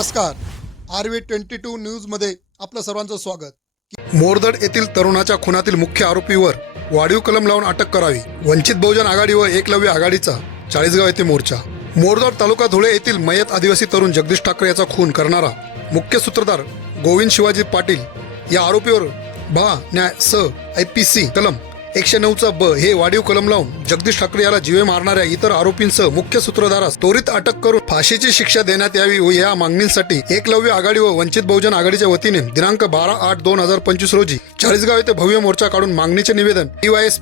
नमस्कार. R V twenty to न्यूजमध्ये आपलं सर्वांचं स्वागत. मोरदड येथील तरुणाच्या खुनातील मुख्य आरोपीवर वाढीव कलम लावून अटक करावी. वंचित बहुजन आघाडी व एकलव्य आघाडीचा चाळीसगाव येथे मोर्चा. मोरदड तालुका धुळे येथील मयत आदिवासी तरुण जगदीश ठाकरे याचा खून करणारा मुख्य सूत्रधार गोविंद शिवाजी पाटील या आरोपीवर भा न्याय स आय पी सी कलम एकशे नऊचा ब हे वाढीव कलम लावून जगदीश ठाकरे याला जीवे मारणाऱ्या इतर आरोपींसह मुख्य सूत्रधारास त्वरित अटक करून फाशीची शिक्षा देण्यात यावी व या मागणीसाठी एकलव्य आघाडी व वंचित बहुजन आघाडीच्या वतीने दिनांक बारा आठ दोन हजार पंचवीस रोजी चाळीसगाव येथे भव्य मोर्चा काढून मागणीचे निवेदन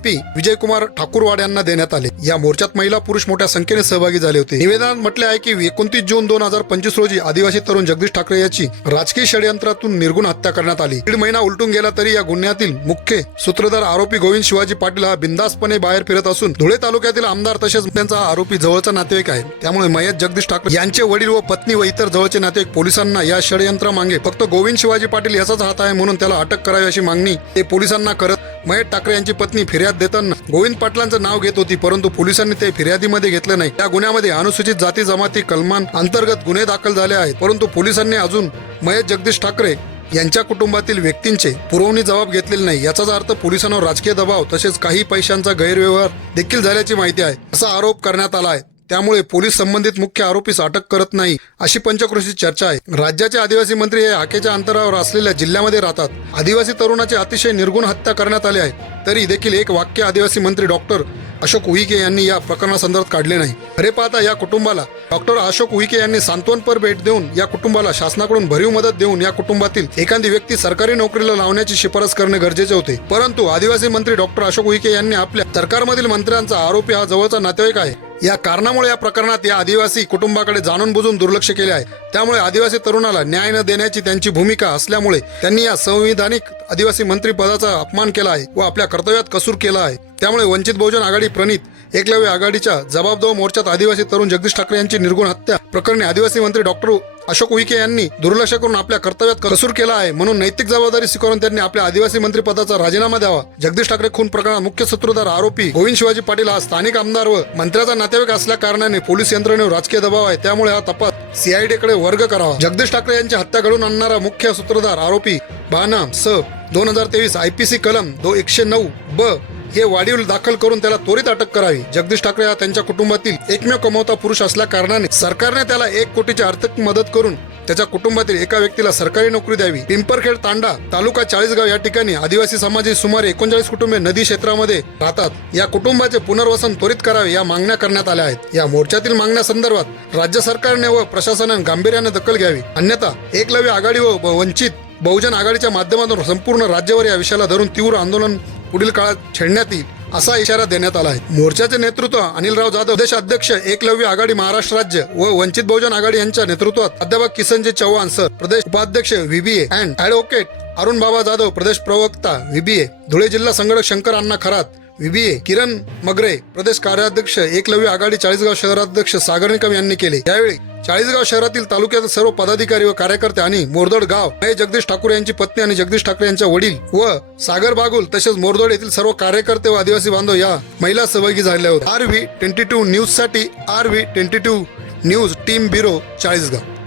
पी विजयकुमार ठाकूरवाड यांना देण्यात आले. या मोर्चात महिला पुरुष मोठ्या संख्येने सहभागी झाले होते. निवेदनात म्हटले आहे की एकोणतीस जून दोन हजार पंचवीस रोजी आदिवासी तरुण जगदीश ठाकरे याची राजकीय षडयंत्रातून निर्गुण हत्या करण्यात आली. दीड महिना उलटून गेला तरी या गुन्ह्यातील मुख्य सूत्रधार आरोपी गोविंद शिवाजी पाटील हा बिंदासपणे बाहेर फिरत असून धुळे तालुक्यातील आमदार तसेच त्यांचा आरोपी जवळचा नातेवाईक आहे. त्यामुळे मयत जगदीश ठाकरे यांचे वडील व पत्नी व इतर जवळचे नातेवाईक पोलिसांना या षडयंत्रामागे फक्त गोविंद शिवाजी पाटील याचाच हात आहे म्हणून त्याला अटक करावी अशी मागणी ते पोलिसांना करत महेश ठाकरे यांची पत्नी फिर्याद देताना गोविंद पाटलांचं नाव घेत होती परंतु पोलिसांनी ते फिर्यादीमध्ये घेतलं नाही. त्या गुन्ह्यामध्ये अनुसूचित जाती जमाती कलमान अंतर्गत गुन्हे दाखल झाले आहेत परंतु पोलिसांनी अजून महेश जगदीश ठाकरे यांच्या कुटुंबातील व्यक्तींचे पुरवणी जबाब घेतलेले नाही. याचाच अर्थ पोलिसांवर राजकीय दबाव तसेच काही पैशांचा गैरव्यवहार देखील झाल्याची माहिती आहे असा आरोप करण्यात आला आहे. त्यामुळे पोलीस संबंधित मुख्य आरोपीस अटक करत नाही अशी पंचक्रोशी चर्चा आहे. राज्याचे आदिवासी मंत्री हे हाकेच्या अंतरावर असलेल्या जिल्ह्यामध्ये राहतात. आदिवासी तरुणाची अतिशय निर्गुण हत्या करण्यात आले आहे. तरी देखील एक वाक्य आदिवासी मंत्री डॉक्टर अशोक उईके यांनी या प्रकरणासंदर्भात काढले नाही. खरे पाहता या कुटुंबाला डॉक्टर अशोक उईके यांनी सांत्वनपर भेट देऊन या कुटुंबाला शासनाकडून भरीव मदत देऊन या कुटुंबातील एखादी व्यक्ती सरकारी नोकरीला लावण्याची शिफारस करणे गरजेचे होते. परंतु आदिवासी मंत्री डॉक्टर अशोक उईके यांनी आपल्या सरकारमधील मंत्र्यांचा आरोपी हा जवळचा नातेवाईक आहे. या कारणामुळे या प्रकरणात या आदिवासी कुटुंबाकडे जाणून बुजून दुर्लक्ष केले आहे. त्यामुळे आदिवासी तरुणाला न्याय न देण्याची त्यांची भूमिका असल्यामुळे त्यांनी या संविधानिक आदिवासी मंत्री पदाचा अपमान केला आहे व आपल्या कर्तव्यात कसूर केला आहे. त्यामुळे वंचित बहुजन आघाडी प्रणित एकलव्य आघाडीच्या जबाबदार मोर्चात आदिवासी तरुण जगदीश ठाकरे यांची निर्गुण हत्या प्रकरणी आदिवासी मंत्री डॉक्टर अशोक उईके यांनी दुर्लक्ष करून आपल्या कर्तव्यात कसूर केला आहे म्हणून नैतिक जबाबदारी स्वीकारून त्यांनी आपल्या आदिवासी मंत्री पदाचा राजीनामा द्यावा. जगदीश ठाकरे खून प्रकरणात मुख्य सूत्रधार आरोपी गोविंद शिवाजी पाटील हा स्थानिक आमदार व मंत्र्याचा नातेवाईक असल्या कारणाने पोलीस यंत्रणेवर राजकीय दबाव आहे. त्यामुळे हा तपास सीआयडी कडे वर्ग करावा. जगदीश ठाकरे यांची हत्या घडून आणणारा मुख्य सूत्रधार आरोपी बाना स दोन हजार तेवीस आयपीसी कलम दो एकशे नऊ ब हे वाढीव दाखल करून त्याला त्वरित अटक करावी. जगदीश ठाकरे हा त्यांच्या कुटुंबातील एकमेव कमवता पुरुष असल्या कारणाने सरकारने त्याला एक कोटीची आर्थिक मदत करून त्याच्या कुटुंबातील एका व्यक्तीला सरकारी नोकरी द्यावी. पिंपरखेड तांडा तालुका चाळीसगाव या ठिकाणी आदिवासी समाजाची सुमारे एकोणचाळीस कुटुंबे नदी क्षेत्रामध्ये राहतात. या कुटुंबाचे पुनर्वसन त्वरित करावे या मागण्या करण्यात आल्या आहेत. या मोर्चातील मागण्या संदर्भात राज्य सरकारने व प्रशासनाने गांभीर्याने दखल घ्यावी. अन्यथा एकलव्य आघाडी व वंचित बहुजन आघाडीच्या माध्यमातून संपूर्ण राज्यावर या विषयाला धरून तीव्र आंदोलन पुढील काळात छेडण्यात येईल असा इशारा देण्यात आला आहे. मोर्चाचे नेतृत्व अनिलराव जाधव देश अध्यक्ष एकलव्य आघाडी महाराष्ट्र राज्य व वंचित बहुजन आघाडी यांच्या नेतृत्वात अध्यापक किसनजी चव्हाण सर प्रदेश उपाध्यक्ष व्हीबीए अँड ऍडव्होकेट अरुण बाबा जाधव प्रदेश प्रवक्ता व्हीबीए धुळे जिल्हा संघटक शंकर अण्णा खरात व्हीबीए किरण मगरे प्रदेश कार्याध्यक्ष एकलव्य आघाडी चाळीसगाव शहराध्यक्ष सागर निकम यांनी केले. यावेळी चाळीसगाव शहरातील तालुक्यातील सर्व पदाधिकारी व कार्यकर्ते आणि मोरदोड गाव हे जगदीश ठाकूर यांची पत्नी आणि जगदीश ठाकरे यांच्या वडील व सागर बागुल तसेच मोरदोड येथील सर्व कार्यकर्ते व आदिवासी बांधव या महिला सहभागी झाल्या होत्या. आर व्ही ट्वेंटी टू न्यूजसाठी R V twenty two news team bureau Chalisgaon.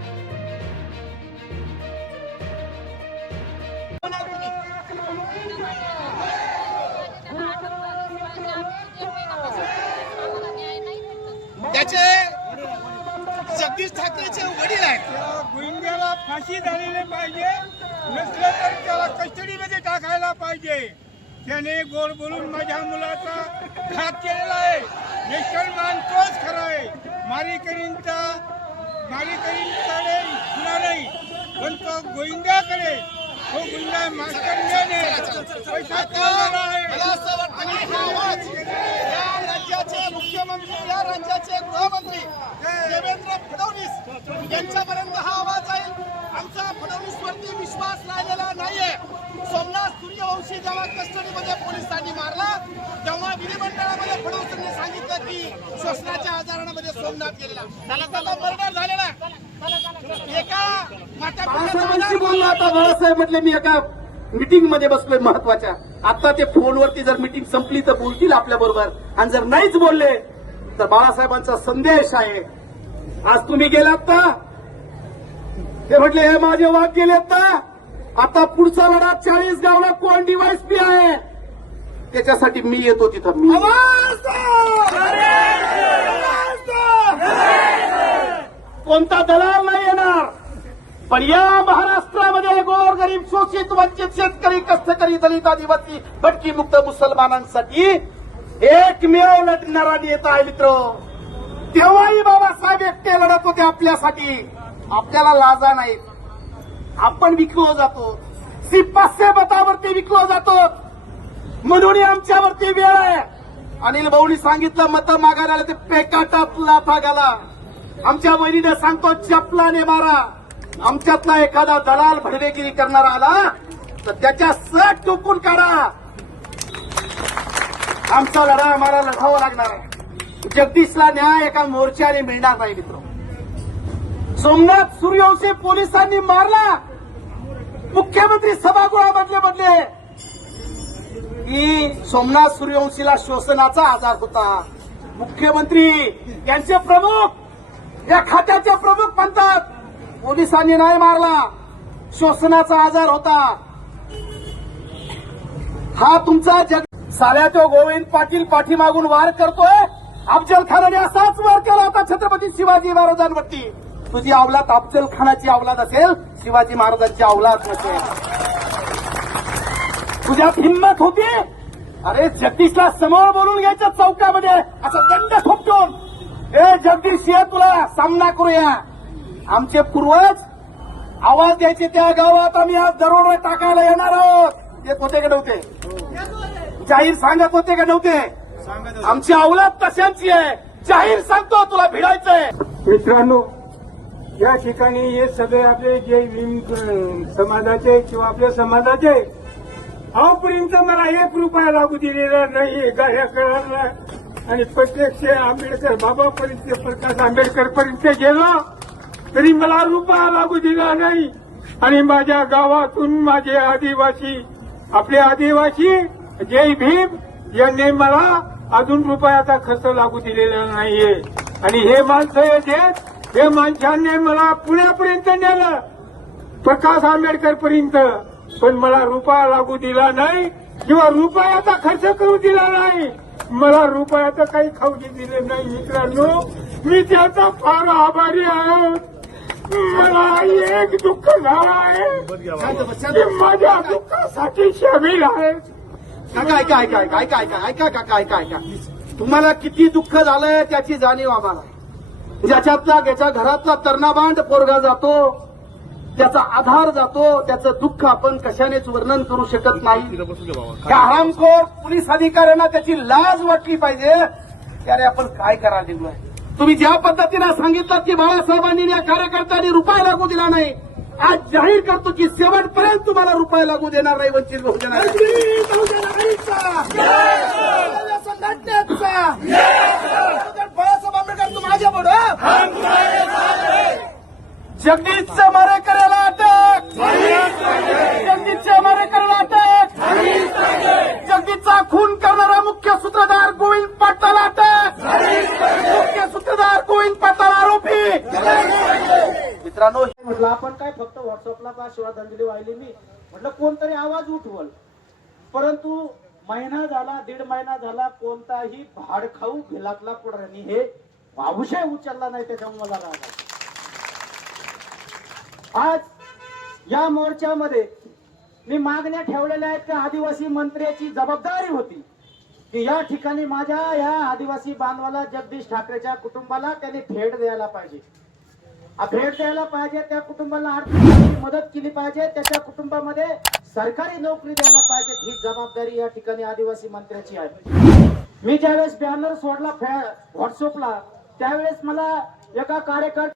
Jagdish ठाकरेचे वडील आहेत. गुंड्याला फाशी झालेली पाहिजे नसलं तर त्याला कस्टडीमध्ये टाकायला पाहिजे. त्याने गोड बोलून माझ्या मुलाचा घात केलेला आहे. मुसलमान तोच खरा आहे. मारीकरींचा मारीकरींकडे खुला नाही पण तो गोविंदाकडे तो गुंडा पैसा ठेवलेला आहे. मला असं वाटतं की आवाज या राज्याचे मुख्यमंत्री या राज्याचे गृहमंत्री देवेंद्र फडणवीस यांच्यापर्यंत हा आवाज जाईल आमचा फडणवीसवरती विश्वास राहिलेला नाहीये सोमनाथ सूर्यवंशी जेव्हा कस्टडीमध्ये पोलिसांनी मारला. तेव्हा विधिमंडळामध्ये फडणवीसांनी सांगितलं की श्वसनाच्या आजारामध्ये सोमनाथ गेलेला. त्याला त्याला मर्डर झालेला एका माता बाळासाहेबांशी बोललो आता बाळासाहेब म्हटले मी एका मीटिंगमध्ये बसलोय महत्त्वाच्या. आता ते फोनवरती जर मीटिंग संपली तर बोलतील आपल्या बरोबर. आणि जर नाहीच बोलले तर बाळासाहेबांचा संदेश आहे. आज तुम्ही गेलात ना ते म्हटले हे माझे वाघ गेलेत ना आता पुढचा लढा चाळीस गावला कोण डीवायसपी आहे. त्याच्यासाठी मी येतो तिथं मी. कोणता दलाल नाही येणार. पण या महाराष्ट्रामध्ये गोरगरीब शोषित वंचित शेतकरी कष्टकरी दलित आदिवासी भटकी मुक्त मुसलमानांसाठी एकमेव लढणारा नेता आहे मित्र. तेव्हाही बाबासाहेब एकटे लढत होते आपल्यासाठी. आपल्याला लाजा नाही आपण विकलो जातो. सिपासे मतावरती विकलो जातो. म्हणून आमच्यावरती वेळ आहे. अनिल भाऊनी सांगितलं मतं मागायला आलं ते पेकाटात लाथा घाला आमच्या वहिनीनं सांगतो चपलाने मारा. आमच्यातला एखादा दलाल भडवेगिरी करणारा आला तर त्याच्या सट टोपून काढा. आमचा लढा आम्हाला लढावा लागणार आहे. जगदीशला न्याय एका मोर्चाने मिळणार नाही मित्र. सोमनाथ सूर्यवंशी पोलिसांनी मारला. मुख्यमंत्री सभागृहामधले म्हणले की सोमनाथ सूर्यवंशीला श्वसनाचा आजार होता. मुख्यमंत्री यांचे प्रमुख या खात्याचे प्रमुख म्हणतात. पोलिसांनी नाही मारला. श्वसनाचा आजार होता. हा तुमचा जग साल्या तो गोविंद पाटील पाठीमागून वार करतोय. अफजल खानाने असाच वार केला होता छत्रपती शिवाजी महाराजांवरती. तुझी अवलाद अफजल खानाची अवलाद असेल शिवाजी महाराजांची अवलाद नसेल. तुझ्यात हिंमत होती? अरे जगदीशला समोर बोलून घ्यायचं चौकामध्ये. असं दंड थोपटून. ए जगदीश ये तुला सामना करूया. आमचे पूर्वज आवाज द्यायचे त्या गावात आम्ही आज दरोडे टाकायला येणार आहोत. ते होते? का नव्हते जाहीर सांगत होते? का नव्हते आमची अवलाद तशांची आहे. जाहीर सांगतो तुला भिडायचंय. मित्रांनो या ठिकाणी हे सगळे आपले जे भीम समाजाचे किंवा आपल्या समाजाचे अपर्यंत मला एक रुपया लागू दिलेला नाही गाड्या आणि प्रत्यक्ष आंबेडकर बाबापर्यंत प्रकाश आंबेडकर पर्यंत गेलो तरी मला रुपया लागू दिला नाही. आणि माझ्या गावातून माझे आदिवासी आपले आदिवासी जय भीम यांनी मला अजून रुपयाचा खर्च लागू दिलेला नाहीये. आणि हे माणसं येत हे माणसांनी मला पुण्यापर्यंत नेलं. प्रकाश आंबेडकर पर्यंत पण मला रुपया लागू दिला नाही किंवा रुपयाचा खर्च करू दिला नाही. मला रुपयाचं काही खाऊ दिले नाही मित्रांनो. मी त्याचा फार आभारी आहे. मला एक दुःख झालं आहे. की माझ्या दुःखासाठी शमील आहे. ऐका ऐका ऐका ऐका ऐका ऐका ऐका ऐका ऐका. तुम्हाला किती दुःख झालंय त्याची जाणीव आम्हाला. ज्याच्यातला ज्याच्या घरातला तरणबांड पोरगा जातो त्याचा आधार जातो त्याचं दुःख आपण कशानेच वर्णन करू शकत नाही. त्या हरामखोर पोलीस अधिकाऱ्यांना त्याची लाज वाटली पाहिजे. त्याने आपण काय करायला निघलोय? तुम्ही ज्या पद्धतीनं सांगितलं की बाळासाहेबांनी या कार्यकर्त्यांनी रुपया लागू दिला नाही आज जाहीर करतो की शेवटपर्यंत तुम्हाला रुपया लागू देणार नाही वंचित बहुजन संघटनेचा बाळासाहेब आंबेडकर तू माझ्या जगदीशचं मारेकऱ्याला अटक! जगदीशच्या मारेकऱ्याला अटक! जगदीशचा खून करणारा मुख्य सूत्रधार गोविंद पाटाला अटक! मुख्य सूत्रधार गोविंद पाटला आरोपी! मित्रांनो म्हटलं आपण काय फक्त व्हॉट्सअपला का शिवाधांजली वाहिली मी? म्हटलं कोणतरी आवाज उठवल. परंतु महिना झाला दीड महिना झाला कोणताही भाडखाऊ भिलातला पुढाऱ्यांनी हे विषय उचलला नाही त्याच्यामुळे मला राग आज या मोर्चामध्ये मी मागण्या ठेवलेल्या आहेत त्या आदिवासी मंत्र्याची जबाबदारी होती की या ठिकाणी माझ्या या आदिवासी बांधवाला जगदीश ठाकरेच्या कुटुंबाला त्यांनी भेट द्यायला पाहिजे. भेट द्यायला पाहिजे त्या कुटुंबाला आर्थिक मदत केली पाहिजे त्याच्या कुटुंबामध्ये सरकारी नोकरी द्यायला पाहिजे ही जबाबदारी या ठिकाणी आदिवासी मंत्र्याची आहे. मी ज्यावेळेस बॅनर सोडला व्हॉट्सअपला त्यावेळेस मला एका कार्यकर्त्या